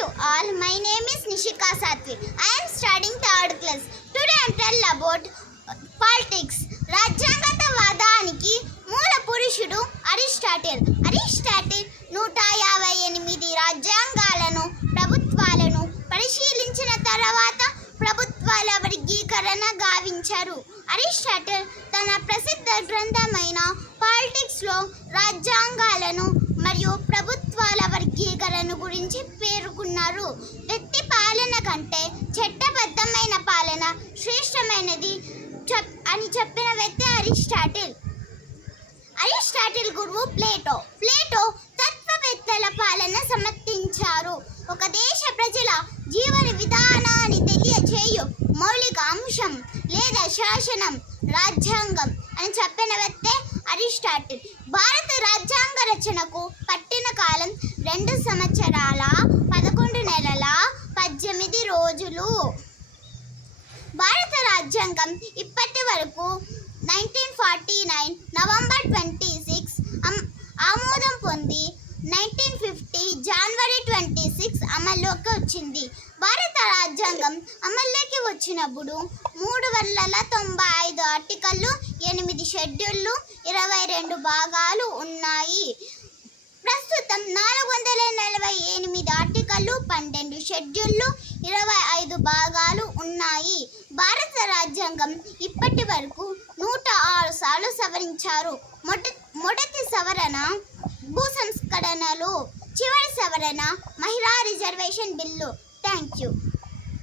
to all. My name is Nishika Satwi. I am studying third class. Today I am tell about politics. రాజ్యాంగవాదానికి మూల పురుషుడు Aristotle. Aristotle 158 రాజ్యాంగాలను ప్రభుత్వాలను పరిశీలించిన తర్వాత ప్రభుత్వాల వర్గీకరణ గావించారు. అరిస్టాటిల్ తన ప్రసిద్ధ గ్రంథమైన పాలిటిక్స్లో రాజ్యాంగాలను మరియు ప్రభుత్వాల వర్గీకరణ గురించి పేర్కొన్నారు. వ్యక్తి పాలన కంటే చట్టబద్ధమైన పాలన శ్రేష్టమైనది అని చెప్పిన వ్యక్తి అరిస్టాటిల్. అరిస్టాటిల్ గురువు ప్లేటో తత్వవేత్తల పాలన సమర్థించారు. ఒక దేశ ప్రజల జీవన విధానాన్ని తెలియచేయు మౌలిక అంశం లేదా శాసనం రాజ్యాంగం అని చెప్పిన వ్యక్తే అరిస్టాటిల్. భారత రాజ్యాంగ రచనకు పట్టిన కాలం 2 సంవత్సరాల 11 నెలల 18 రోజులు. భారత రాజ్యాంగం ఇప్పటి వరకు 1949 నవంబర్ 26 ఆమోదం పొంది 1950 జనవరి 26 అమల్లోకి వచ్చింది. భారత రాజ్యాంగం అమల్లోకి వచ్చినప్పుడు 395 ఆర్టికళ్ళు, 8 షెడ్యూళ్ళు, 22 భాగాలు ఉన్నాయి. ప్రస్తుతం 448 ఆర్టికళ్ళు, 12 షెడ్యూళ్ళు, 25 భాగాలు ఉన్నాయి. భారత రాజ్యాంగం ఇప్పటి వరకు 106 సార్లు సవరించారు. మొదటి సవరణ భూ సంస్కరణలు, చివరి సవరణ మహిళా రిజర్వేషన్ బిల్లు. Thank you.